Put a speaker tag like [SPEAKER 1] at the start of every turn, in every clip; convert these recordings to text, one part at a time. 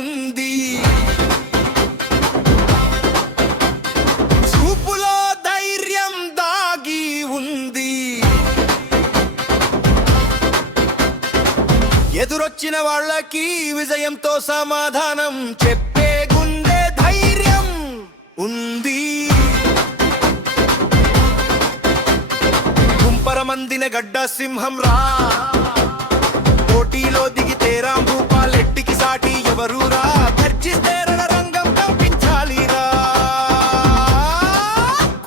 [SPEAKER 1] ఉంది. చూపులో ధైర్యం దాగి ఉంది. ఎదురొచ్చిన వాళ్ళకి విజయంతో సమాధానం చెప్పే గుండె ధైర్యం ఉంది. గుంపరమందిన గడ్డ సింహం రా. పోటీలో దిగితే రాంభూపా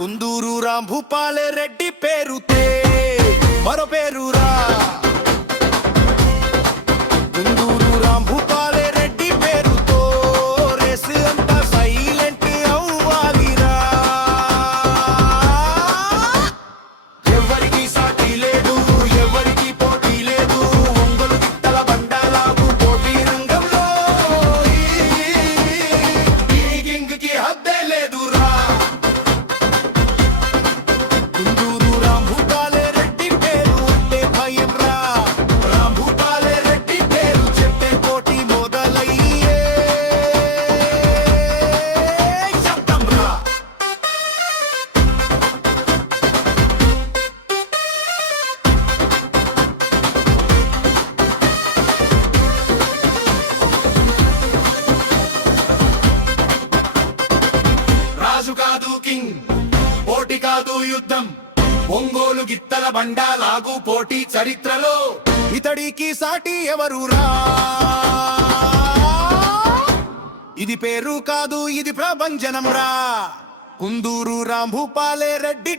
[SPEAKER 1] కుందూరు రాం భూపాలే రెడ్డి పేరుతే మరో పేరురా. రాజు కాదు కింగ్ పోటీ కాదు యుద్ధం ఒంగోలు గిత్తల బండాలాగు పోటీ చరిత్రలో ఇతడికి సాటి ఎవరురా ఇది పేరు కాదు ఇది ప్రభంజనం రా కుందూరు రాంభూపాలే రెడ్డి